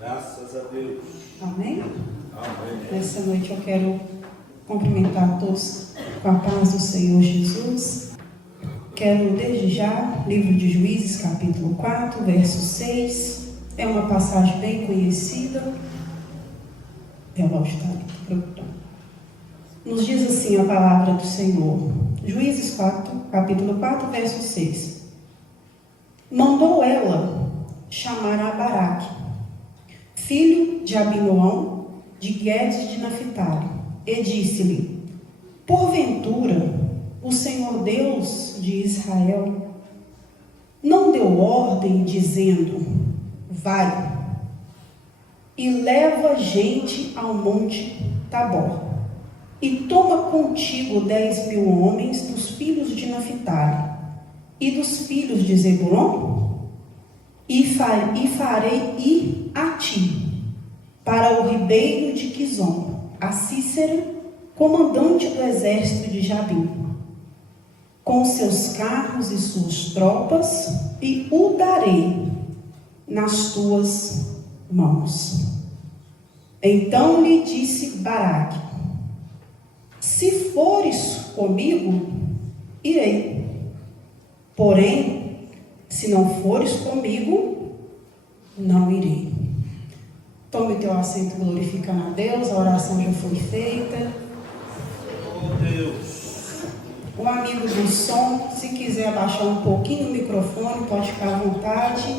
Graças a Deus. Amém? Amém. Nessa noite eu quero cumprimentar todos com a paz do Senhor Jesus. Quero desde já, livro de Juízes, capítulo 4, verso 6. É uma passagem bem conhecida. Nos diz assim a palavra do Senhor. Juízes 4, capítulo 4, verso 6. Mandou ela chamar a Baraque, filho de Abinoão, de Guedes de Naphtali, e disse-lhe: porventura, o Senhor Deus de Israel não deu ordem, dizendo: vai e leva gente ao monte Tabor, e toma contigo 10.000 homens dos filhos de Naphtali e dos filhos de Zebulon, e farei ir a ti para o ribeiro de Quizon, a Cícera, comandante do exército de Jabim, com seus carros e suas tropas, e o darei nas tuas mãos. Então lhe disse Baraque: se fores comigo, irei. Porém, se não fores comigo, não irei. Tome o teu assento glorificando a Deus. A oração já foi feita. Oh Deus. O amigo do som, se quiser abaixar um pouquinho o microfone, pode ficar à vontade,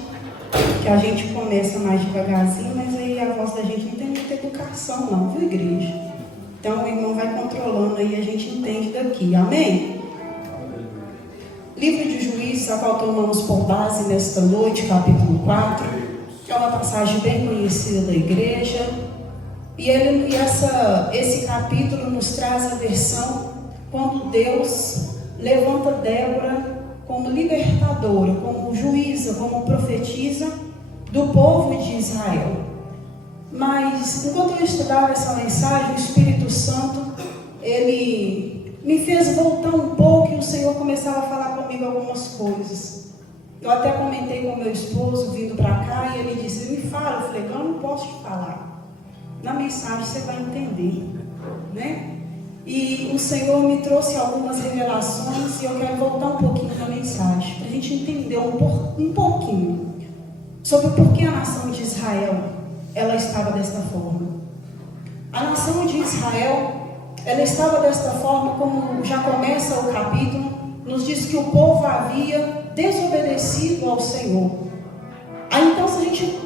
que a gente começa mais devagarzinho, mas aí a voz da gente não tem muita educação não, viu, igreja? Então o irmão vai controlando aí, a gente entende daqui, amém? Livro de Juízes, a qual tomamos por base nesta noite, capítulo 4, que é uma passagem bem conhecida da igreja, e esse capítulo nos traz a versão quando Deus levanta Débora como libertadora, como juíza, como profetisa do povo de Israel. Mas enquanto eu estudava essa mensagem, o Espírito Santo, ele me fez voltar um pouco, e o Senhor começava a falar comigo algumas coisas. Eu até comentei com meu esposo vindo para cá, e ele disse: me fala. Eu falei: eu não posso te falar. Na mensagem você vai entender, né? E o Senhor me trouxe algumas revelações, e eu quero voltar um pouquinho na mensagem, para a gente entender um pouquinho sobre por que a nação de Israel ela estava desta forma. A nação de Israel, ela estava desta forma, como já começa o capítulo, nos diz que o povo havia desobedecido ao Senhor. Aí então, se a gente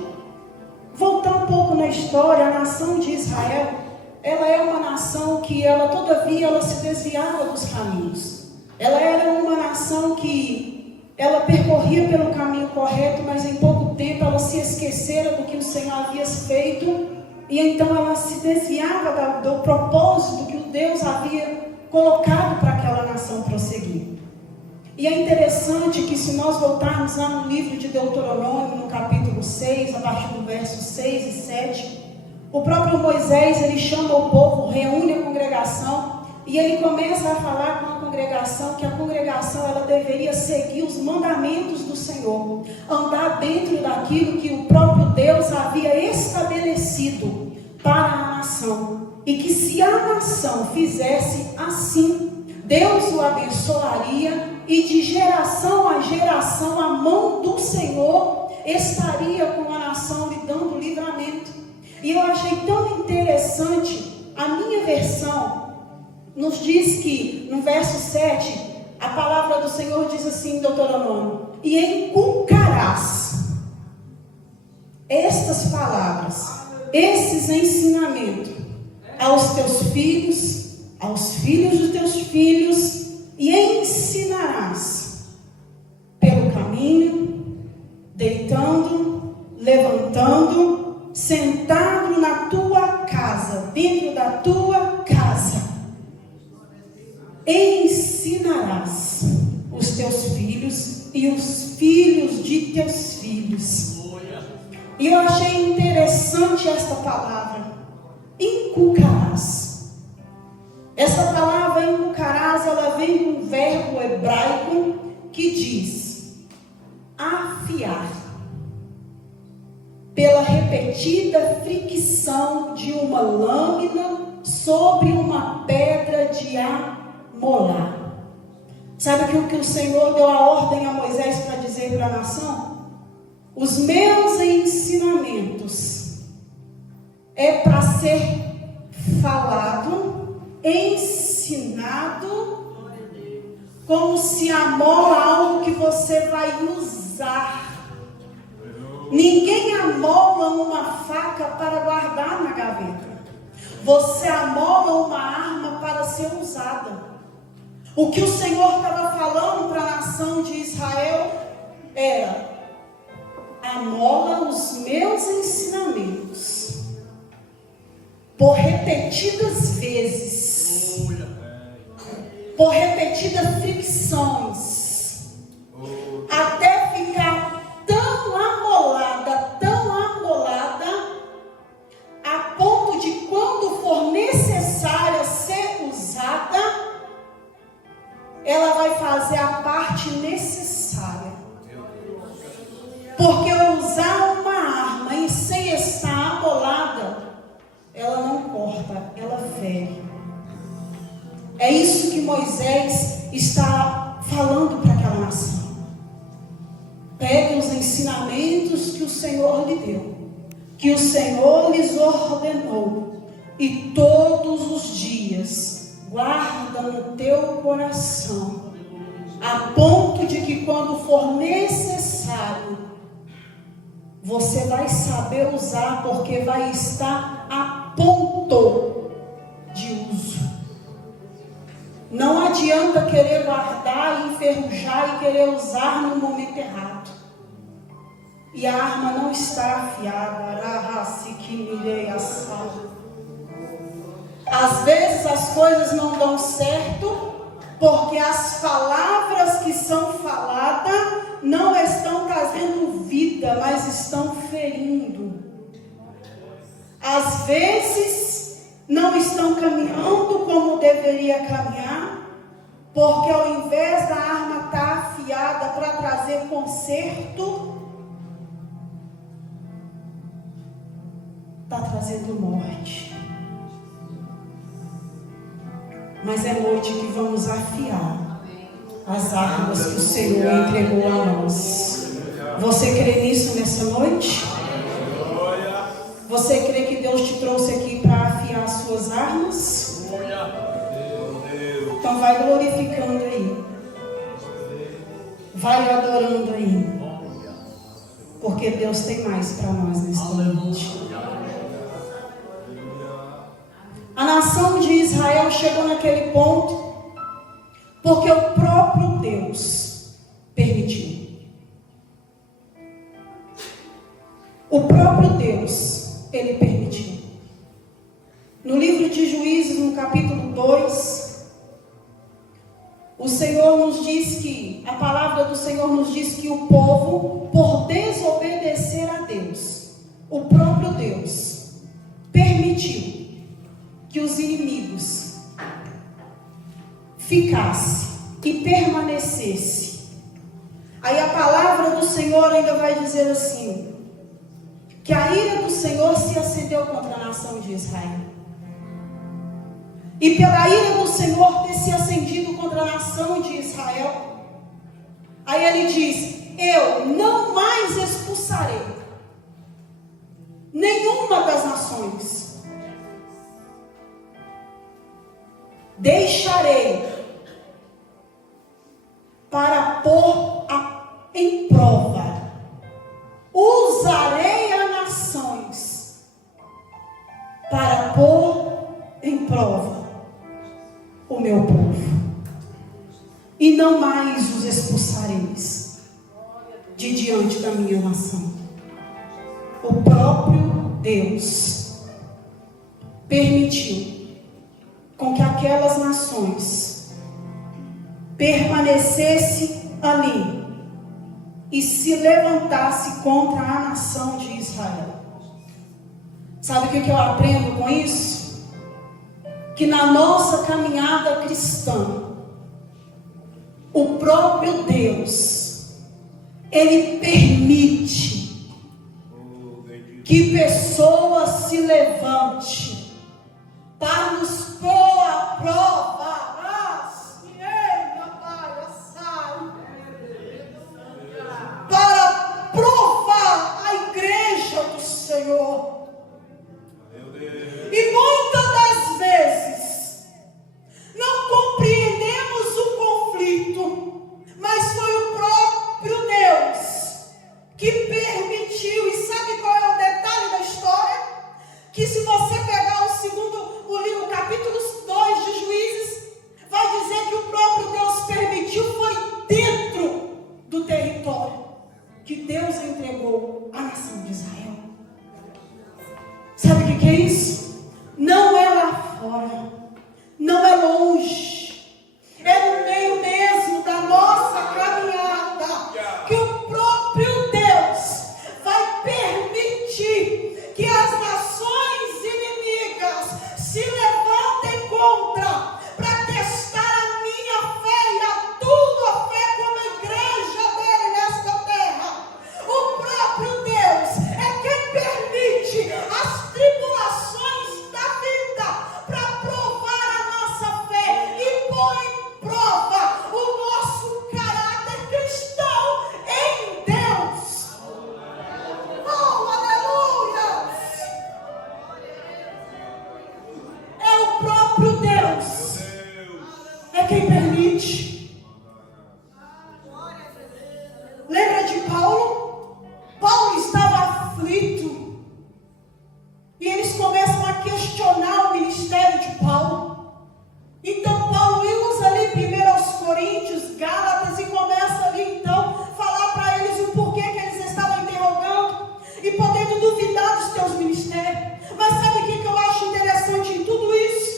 voltar um pouco na história, a nação de Israel, ela é uma nação que todavia ela se desviava dos caminhos. Ela era uma nação que ela percorria pelo caminho correto, mas em pouco tempo ela se esquecera do que o Senhor havia feito, e então ela se desviava do propósito que o Deus havia colocado para aquela nação prosseguir. E é interessante que, se nós voltarmos lá no livro de Deuteronômio, no capítulo 6, a partir do verso 6 e 7, o próprio Moisés, ele chama o povo, reúne a congregação, e ele começa a falar com a congregação que a congregação ela deveria seguir os mandamentos do Senhor, andar dentro daquilo que o próprio Deus havia estabelecido para a nação, e que se a nação fizesse assim, Deus o abençoaria, e de geração a geração a mão do Senhor estaria com a nação lhe dando livramento. E eu achei tão interessante, a minha versão nos diz que, no verso 7, a palavra do Senhor diz assim em Deuteronômio: e inculcarás estas palavras, esses ensinamentos aos teus filhos, aos filhos dos teus filhos, e ensinarás pelo caminho, deitando, levantando, sentado na tua casa, dentro da tua casa, ensinarás os teus filhos e os filhos de teus filhos. E eu achei interessante esta palavra, inculcarás. Essa palavra inculcarás, ela vem de um verbo hebraico que diz afiar. pela repetida fricção de uma lâmina sobre uma pedra de amolar. Sabe o que o Senhor deu a ordem a Moisés para dizer para a nação? Os meus ensinamentos é para ser falado, ensinado, como se amola algo que você vai usar. Ninguém amola uma faca para guardar na gaveta. Você amola uma arma para ser usada. O que o Senhor estava falando para a nação de Israel era: amola os meus ensinamentos por repetidas vezes, por repetidas fricções, até ficar tão amolada, a ponto de, quando for necessária ser usada, ela vai fazer a parte necessária. Porque usar uma arma e sem estar amolada, ela não corta, ela fere. É isso que Moisés está falando para aquela nação. Pegue os ensinamentos que o Senhor lhe deu, que o Senhor lhes ordenou, e todos os dias guarda no teu coração, a ponto de que, quando for necessário, você vai saber usar, porque vai estar a ponto de uso. Não adianta querer guardar, enferrujar e querer usar no momento errado. E a arma não está afiada. Às vezes as coisas não dão certo, porque as palavras que são faladas não estão trazendo vida, mas estão ferindo. Às vezes não estão caminhando como deveria caminhar, porque ao invés da arma estar afiada para trazer conserto, está trazendo morte. Mas é noite que vamos afiar as armas que o Senhor entregou a nós. Você crê nisso nessa noite? Você crê que Deus te trouxe aqui para afiar as suas armas? Então vai glorificando aí. Vai adorando aí. Porque Deus tem mais para nós nesta noite. A nação de Israel chegou naquele ponto porque o próprio Deus permitiu. O próprio Deus, Ele permitiu. No livro de Juízes, no capítulo 2, o Senhor nos diz que, a palavra do Senhor nos diz que o povo, por desobedecer a Deus, o próprio Deus permitiu que os inimigos ficassem e permanecessem. Aí a palavra do Senhor ainda vai dizer assim, que a ira do Senhor se acendeu contra a nação de Israel. E pela ira do Senhor ter se acendido contra a nação de Israel, aí ele diz: eu não mais expulsarei nenhuma das nações. Deixarei para pôr em prova. Usarei as nações para pôr em prova o meu povo. E não mais os expulsareis de diante da minha nação. O próprio Deus permitiu com que aquelas nações permanecessem ali e se levantasse contra a nação de Israel. Sabe o que eu aprendo com isso? Que na nossa caminhada cristã, o próprio Deus, Ele permite que pessoa se levante para nos pôr à prova. Para provar a igreja do Senhor. E muitas das vezes não compreendemos o conflito, mas foi o próprio Deus que permitiu. E sabe qual é o detalhe da história? Que se você pegar o livro, capítulo 2 de Juízes, vai dizer que o próprio Deus permitiu, foi dentro do território que Deus entregou à nação de Israel. Sabe o que é isso? Não é lá fora, não é longe, é no meio mesmo da nossa caminhada que o próprio Deus vai permitir que as nações inimigas se levantem contra, para testar a minha fé e a tua fé como igreja dele nesta terra. O próprio Deus é quem permite as tribulações da vida para provar a nossa fé e pôr em prova o nosso caráter cristão em Deus. Oh, aleluia! É o próprio Deus, é quem permite. Lembra de Paulo? Paulo estava aflito e eles começam a questionar o ministério de Paulo. Então Paulo usa ali primeiro aos Coríntios, Gálatas, e começa ali então falar para eles o porquê que eles estavam interrogando e podendo duvidar dos teus ministérios. Mas sabe o que eu acho interessante em tudo isso?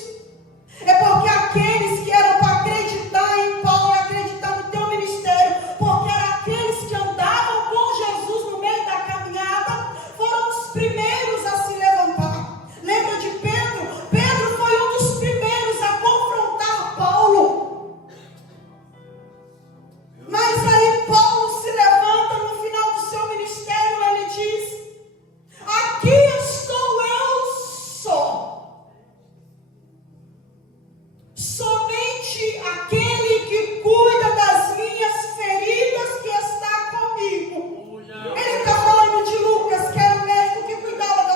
É porque aqueles que eram para acreditar em Paulo e acreditar no teu ministério, porque eram aqueles que andavam com Jesus no meio da caminhada, foram os primeiros a se levantar. Lembra de Pedro? Pedro foi um dos primeiros a confrontar Paulo. Mas aí Paulo se levanta no final do seu ministério, ele diz: aqui estou eu só. Somente aquele que cuida das minhas feridas que está comigo. Ele está falando de Lucas, que era o médico que cuidava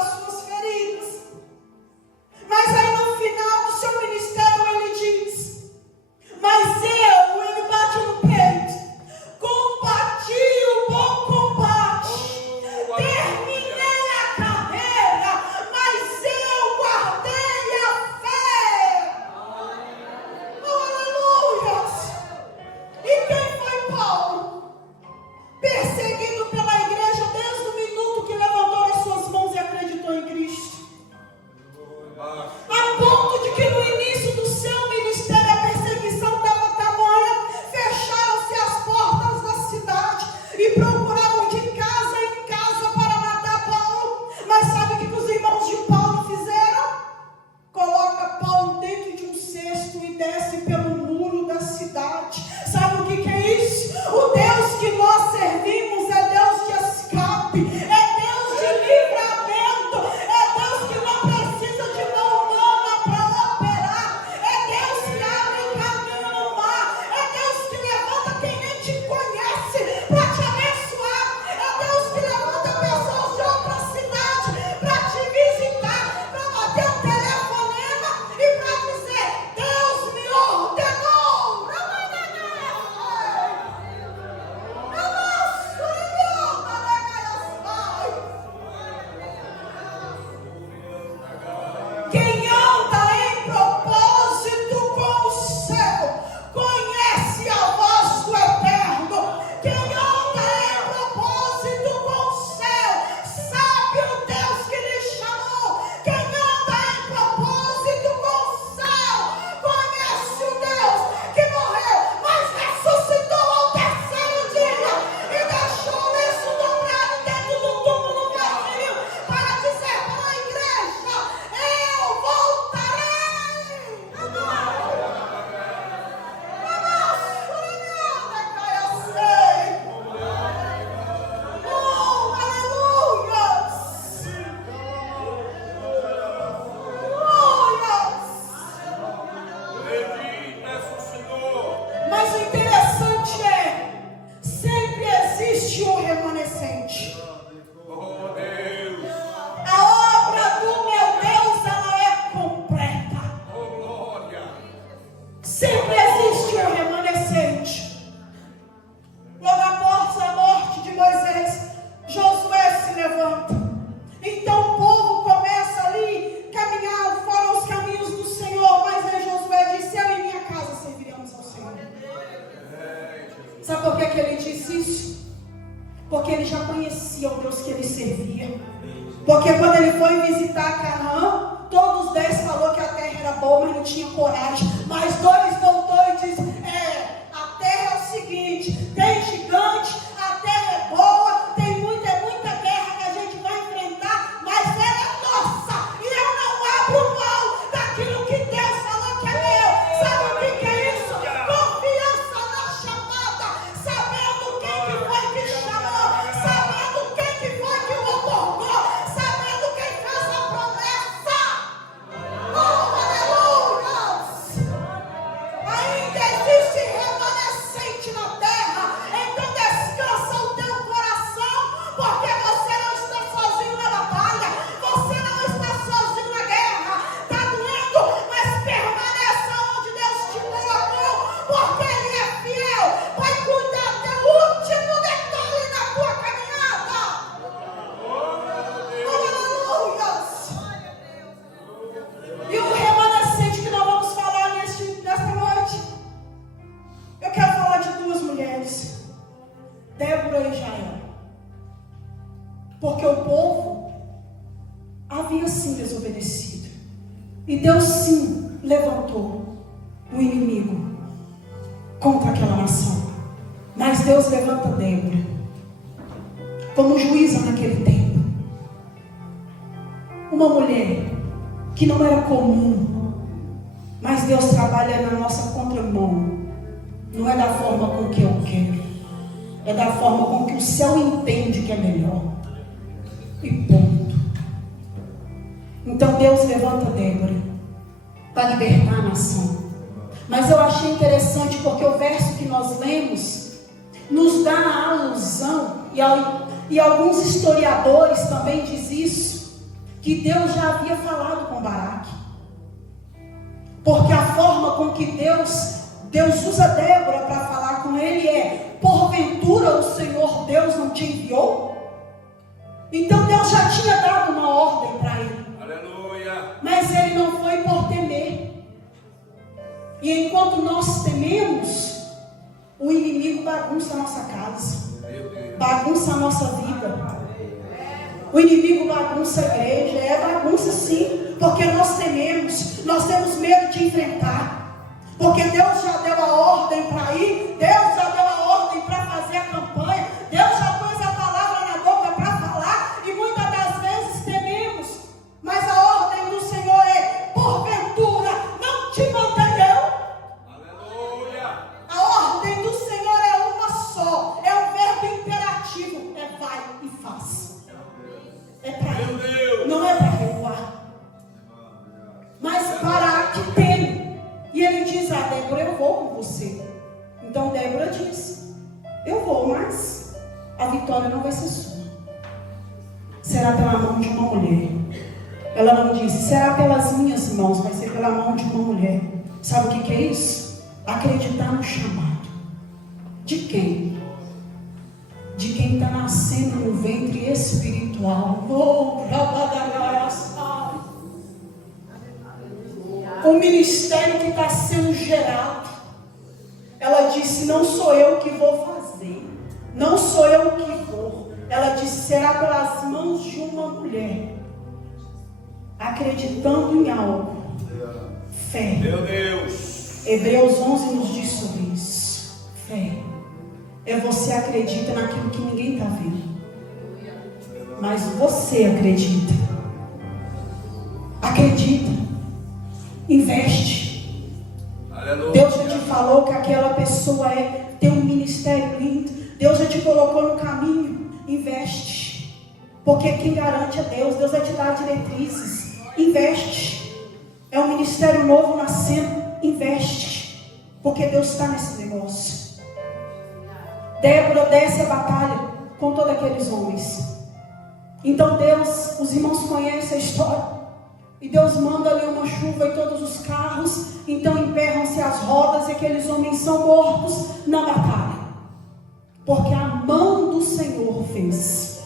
conhecia o Deus que ele servia. Porque quando ele foi visitar Canaã, todos os 10 falou que a terra era boa, mas não tinha coragem. Mas 2 voltou e disse: a terra é o seguinte, tem gigante, a terra é boa, tem muita guerra que a gente vai enfrentar, mas ela é nossa, e eu não abro mão daquilo que Deus falou que é meu. Sabe o que é isso? Confiança na chamada, sabendo quem que foi que chamou, sabendo quem que foi que o otorgou, sabendo quem fez a promessa. Oh, aleluia! Ainda existe remanescente na terra, então descansa o teu coração, porque você não está sozinho na batalha, você não está sozinho na guerra. Está doendo, mas permaneça onde Deus te colocou, porque Ele é fiel, vai cuidar até o último detalhe da tua caminhada. Aleluia! E o remanescente que nós vamos falar nesta noite, eu quero falar de 2 mulheres, Débora e Jael. Porque o povo havia sim desobedecido. E Deus sim levantou um inimigo contra aquela nação. Mas Deus levanta Débora como juíza naquele tempo. Uma mulher que não era comum, mas Deus trabalha na nossa contramão. Não é da forma com que eu quero, é da forma com que o céu entende que é melhor. E ponto. Então Deus levanta Débora para libertar a nação. Mas eu achei interessante porque o verso que nós lemos nos dá a alusão, e alguns historiadores também dizem isso, que Deus já havia falado com Baraque. Porque a forma com que Deus usa Débora para falar com ele é: porventura o Senhor Deus não te enviou? Então Deus já tinha dado uma ordem para ele. Aleluia. Mas ele não foi por temer. E enquanto nós tememos, o inimigo bagunça a nossa casa, bagunça a nossa vida. O inimigo bagunça a igreja, bagunça sim, porque nós tememos, nós temos medo de enfrentar. Porque Deus já deu a ordem para ir, Deus já deu a ordem para fazer a campanha, Deus já pôs a palavra na boca para falar, e muitas das vezes tememos. Mas a ordem do Senhor é: porventura não te mandei eu? Aleluia! A ordem do Senhor é uma só, é um verbo imperativo, é vai e faz. É para ir, não é para recuar. Mas Baraque teme. E ele diz: Débora, eu vou com você. Então Débora diz: eu vou, mas a vitória não vai ser sua. Será pela mão de uma mulher. Ela não disse: será pelas minhas mãos, vai ser pela mão de uma mulher. Sabe o que é isso? Acreditar no chamado. De quem? De quem está nascendo no ventre espiritual. Oh, o ministério que está sendo gerado. Ela disse: não sou eu que vou fazer, não sou eu que vou. Ela disse: será pelas mãos de uma mulher, acreditando em algo. Fé. Meu Deus. Hebreus 11 nos diz sobre isso. Fé é você acredita naquilo que ninguém está vendo, mas você acredita. Acredita. Investe. Aleluia. Deus já te falou que aquela pessoa tem um ministério lindo. Deus já te colocou no caminho. Investe. Porque quem garante é Deus. Deus vai te dar diretrizes. Investe. É um ministério novo nascendo. Investe. Porque Deus está nesse negócio. Débora desce a batalha com todos aqueles homens. Então Deus, os irmãos conhecem a história. E Deus manda ali uma chuva e todos os carros, então emperram-se as rodas e aqueles homens são mortos na batalha. Porque a mão do Senhor fez.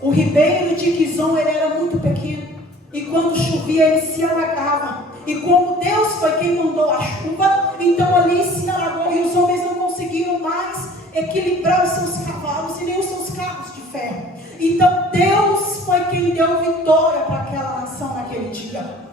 O ribeiro de Quizon, ele era muito pequeno. E quando chovia, ele se alagava. E como Deus foi quem mandou a chuva, então ali se alagou. E os homens não conseguiram mais equilibrar os seus cavalos e nem os seus carros de ferro. Então Deus foi quem deu vitória para aquela nação naquele dia.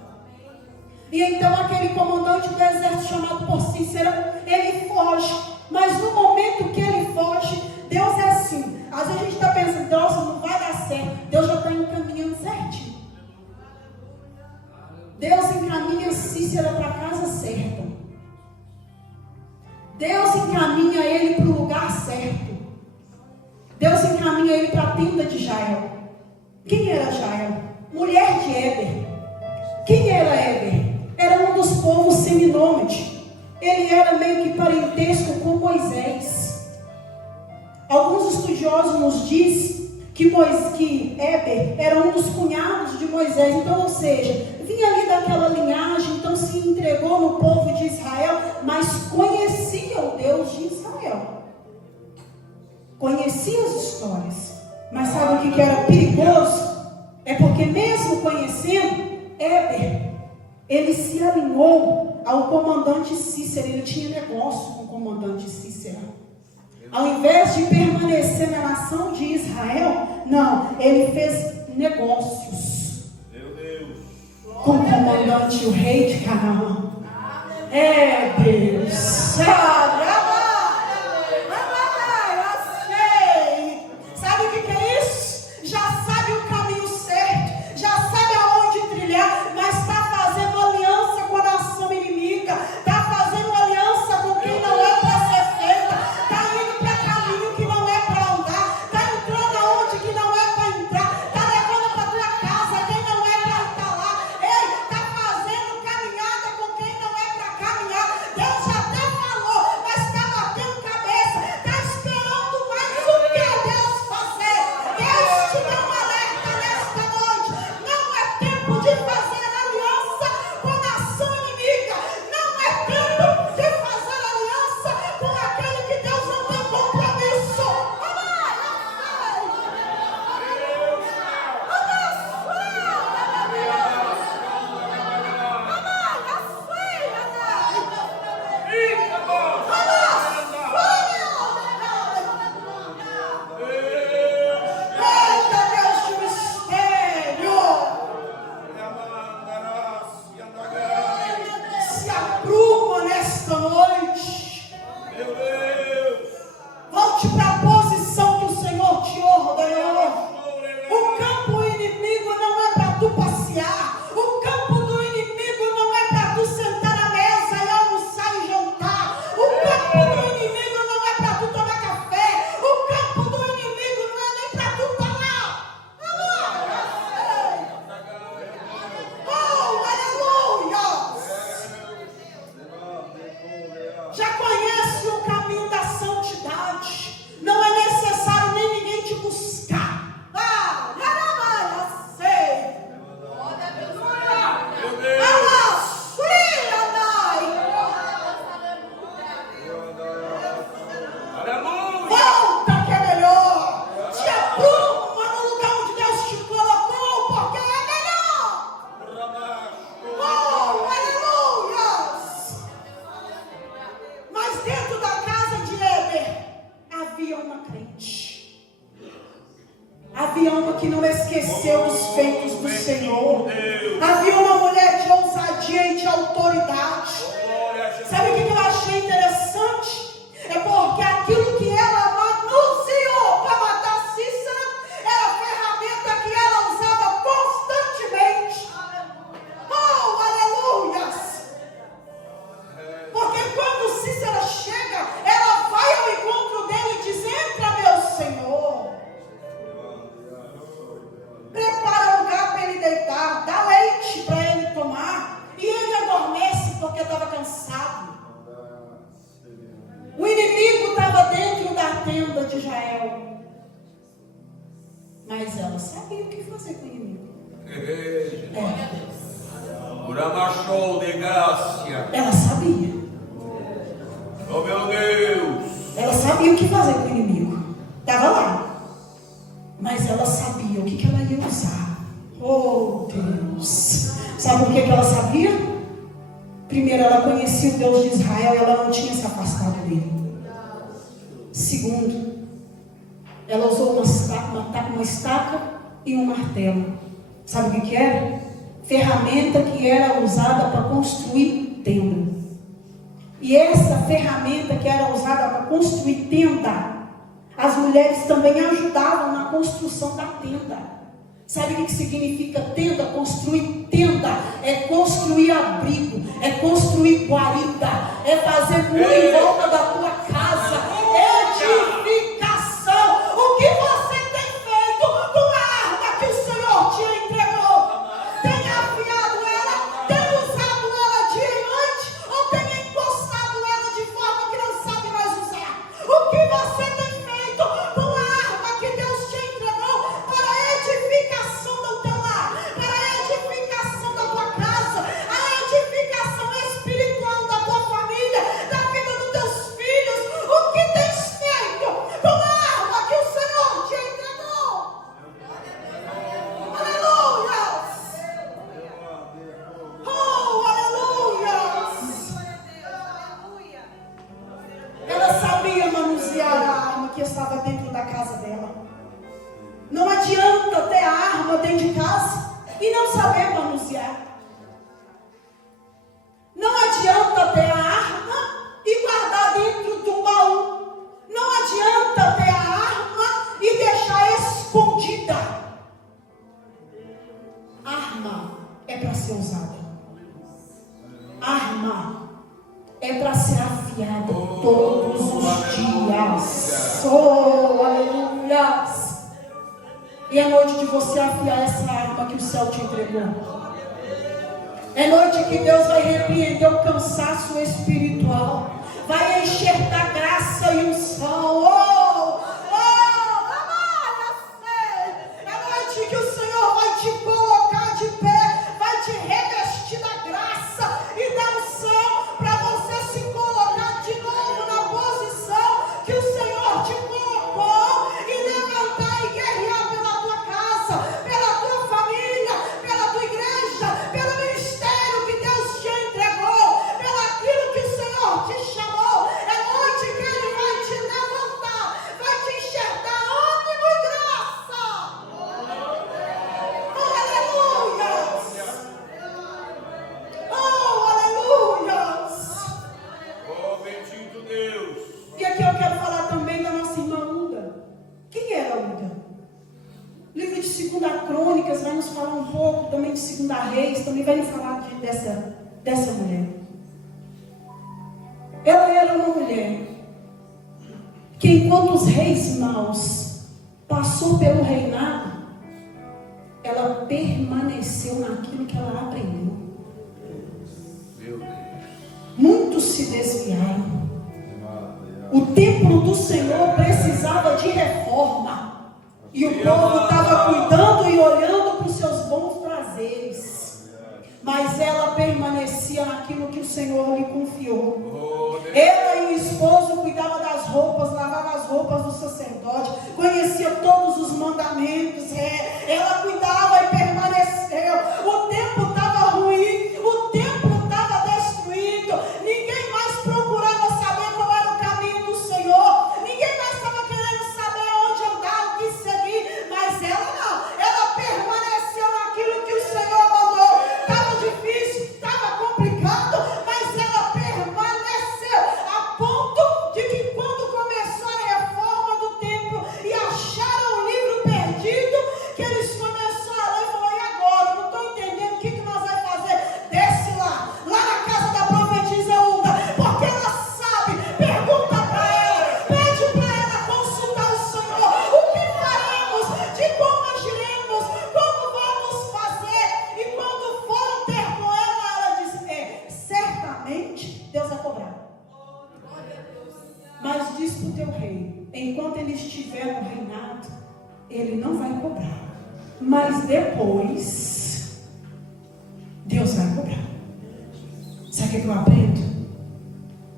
E então aquele comandante do exército chamado por Cícera, ele foge. Mas no momento que ele foge, Deus é assim. Às vezes a gente está pensando, nossa, não vai dar certo. Deus já está encaminhando certinho. Deus encaminha Cícera para a casa certa. Deus encaminha ele para o lugar certo. Deus encaminha ele para a tenda de Jael. Quem era Jael? Mulher de Éber. Quem era Éber? Era um dos povos seminômades. Ele era meio que parentesco com Moisés. Alguns estudiosos nos dizem que Éber era um dos cunhados de Moisés. Então, ou seja, vinha ali daquela linhagem, então se entregou no povo de Israel, mas conhecia o Deus de Israel. Conhecia as histórias. Mas sabe o que era perigoso? É porque mesmo conhecendo, Éber, ele se alinhou ao comandante Cícera. Ele tinha negócio com o comandante Cícera. Ao invés de permanecer na nação de Israel, não, ele fez negócios com o comandante, o rei de Canaã. É Deus. Sabe o que é isso? Já sabe o caminho certo, já sabe aonde trilhar, mas está fazendo aliança com a nação inimiga, está fazendo aliança com quem não é para ser feita, está indo para caminho que não é para andar, está entrando aonde que não é para entrar, está levando para tua casa quem não é para estar lá. Ei, está fazendo caminhada com quem não é para caminhar. Deus já até falou, mas está batendo cabeça, está esperando mais o que Deus fazer. Deus te dá um alerta nesta noite. Não é tempo de fazer aliança com a nação inimiga. Não é tempo de fazer aliança com aquele que Deus não tem compromisso. Eita, Deus de mistério! Se apruma nesta noite. Volte para a posição que o Senhor te ordenou. O campo inimigo não é para tu passear. O campo do inimigo não é para tu sentar na mesa e almoçar e jantar. O campo do inimigo não é para tu tomar café. O campo do inimigo não é nem para tu estar lá. Oh, aleluia! Já conhece o caminho da santidade. Não é necessário nem ninguém te buscar. Sei. Volta que é melhor. Se apruma no lugar onde Deus te colocou, porque é melhor. Oh, aleluias. Mas dentro da casa de Éber havia uma crente. Havia uma que não esqueceu os feitos do Senhor. Havia uma mulher de ousadia e de autoridade. Sabe o que eu achei interessante? É porque aquilo que ela manuseou para matar Cícera era a ferramenta que ela usava constantemente. Oh, aleluias! Porque quando Cícera chega, ela vai ao encontro dele e diz: entra, meu Senhor. Prepara lugar para ele deitar, dá leite para ele tomar. E ele adormece porque estava cansado. O inimigo estava dentro da tenda de Jael. Mas ela sabia o que fazer com o inimigo. Ela sabia. Oh, meu Deus! Ela sabia o que fazer com o inimigo. Estava lá. Mas ela sabia o que ela ia usar. Oh, Deus! Sabe por que ela sabia? Primeiro, ela conhecia o Deus de Israel e ela não tinha se afastado dele. Segundo, Ela usou uma estaca e um martelo. Sabe o que era? Ferramenta que era usada para construir tenda. E essa ferramenta que era usada para construir tenda, as mulheres também ajudavam na construção da tenda. Sabe o que significa tenda? Construir tenda é construir abrigo, é construir guarida, é fazer muro em volta da tua casa, edificação. O que você tem feito com a arma que o Senhor te entregou? Tem afiado ela? Tem usado ela dia e noite? Ou tem encostado ela de forma que não sabe mais usar? O que você tem feito com a arma que Deus te entregou para a edificação do teu lar, para a edificação da tua casa, a edificação espiritual da tua família, da vida dos teus filhos? O que tens feito com a arma que o Senhor te entregou? Aleluias! Oh, aleluias! Ela sabia manusear a arma que estava dentro da casa dela. Não adianta ter a arma dentro de casa e não saber manusear. Não adianta ter a arma e guardar dentro de um baú. Não adianta ter a arma e deixar escondida. Arma é para ser usada. Arma é para ser afiada todos os dias. Oh, aleluia! E é noite de você afiar essa arma que o céu te entregou. É noite que Deus vai repreender o cansaço espiritual, vai enxertar graça e unção. É noite que o Senhor vai te colocar de pé, vai te revestir da graça e da unção, para você se colocar de novo na posição que o Senhor te colocou e levantar e guerrear pela tua casa, pela tua família, pela tua igreja, pelo ministério que Deus te entregou, pelo aquilo que o Senhor te chamou. É noite que Ele vai te levantar, vai te enxertar ânimo e graça. Oh, aleluias! Oh, aleluias! Oh, bendito Deus. E aqui eu quero falar também da nossa irmã Uda. Quem era Uda? O livro de 2 Crônicas vai nos falar um pouco, também de 2 Reis, também vai nos falar dessa mulher. Ela era uma mulher que, enquanto os reis maus passou pelo reinado, ela permaneceu naquilo que ela aprendeu. Meu Deus. Muitos se desviaram. O templo do Senhor precisava de reforma. E o povo estava cuidando e olhando para os seus bons prazeres. Mas ela permanecia naquilo que o Senhor lhe confiou. Ela e o esposo cuidavam das roupas, lavavam as roupas do sacerdote, conhecia todos os mandamentos. Ela cuidava e permaneceu. O tempo estava ruim, o templo estava destruído. Ninguém mais procurava saber qual era o caminho do Senhor. Ninguém mais estava querendo saber onde andar, o que seguir. Mas ela não, ela permaneceu naquilo que o Senhor mandou. Estava difícil, estava complicado, mas ela permaneceu, a ponto de que quando começou a reforma do templo e acharam o livro perdido, que eles começaram a ler e falaram: e agora? Não estou entendendo o que nós vamos fazer. Desce lá na casa da profetisa Uda, porque ela sabe. Pergunta para ela, pede para ela consultar o Senhor. O que faremos? De como agiremos? Como vamos fazer? E quando foram ter com ela disse: certamente Deus vai cobrar. Mas diz para o teu rei: enquanto ele estiver no reinado, ele não vai cobrar. Mas depois, Deus vai cobrar. Sabe o que eu aprendo?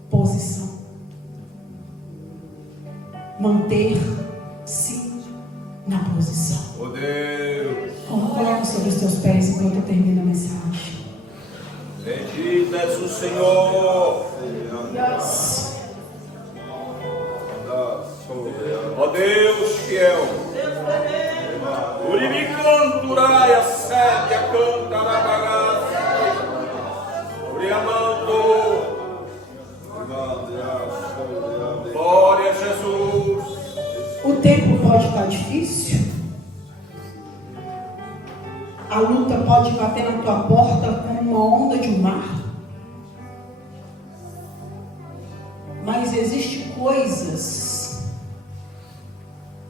Posição. Manter-se na posição. Oh, Deus. Coloca sobre os teus pés enquanto eu termino a mensagem. Bendito és o Senhor. Yes. Yes. Ó Deus fiel. Urimicanturai a sede, a cantarabagaça. Uriamando. Glória a Jesus. O tempo pode estar difícil. A luta pode bater na tua porta como uma onda de um mar. Mas existem coisas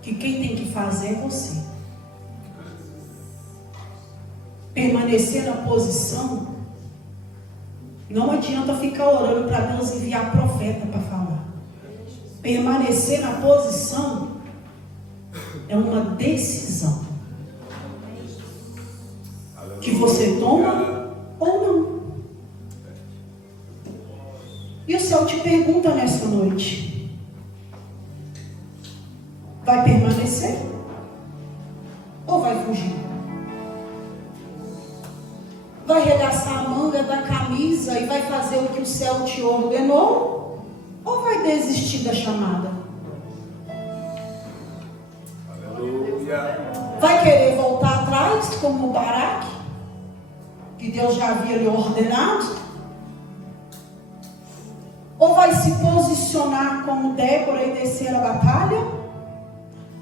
que quem tem que fazer é você. Permanecer na posição. Não adianta ficar orando para Deus enviar profeta para falar. Permanecer na posição é uma decisão que você toma ou não. E o céu te pergunta nessa noite: vai permanecer ou vai fugir? Vai regaçar a manga da camisa e vai fazer o que o céu te ordenou? Ou vai desistir da chamada? Aleluia. Vai querer voltar atrás como Baraque, que Deus já havia lhe ordenado? Ou vai se posicionar como Débora e descer a batalha?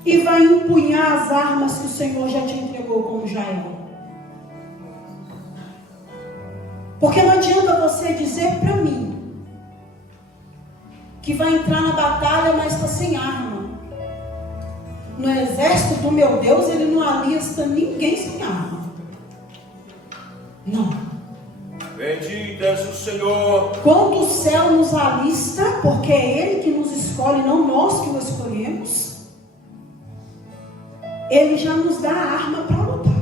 E vai empunhar as armas que o Senhor já te entregou como Jael? Porque não adianta você dizer para mim que vai entrar na batalha, mas está sem arma. No exército do meu Deus, Ele não alista ninguém sem arma. Não. Bendito és o Senhor. Quando o céu nos alista, porque é Ele que nos escolhe, não nós que o escolhemos, Ele já nos dá a arma para lutar.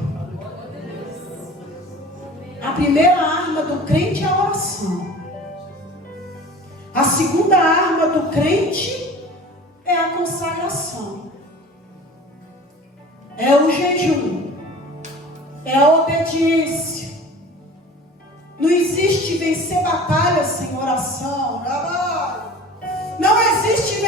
A primeira arma do crente é a oração. A segunda arma do crente é a consagração. É o jejum. É a obediência. Não existe vencer batalhas sem oração. Não existe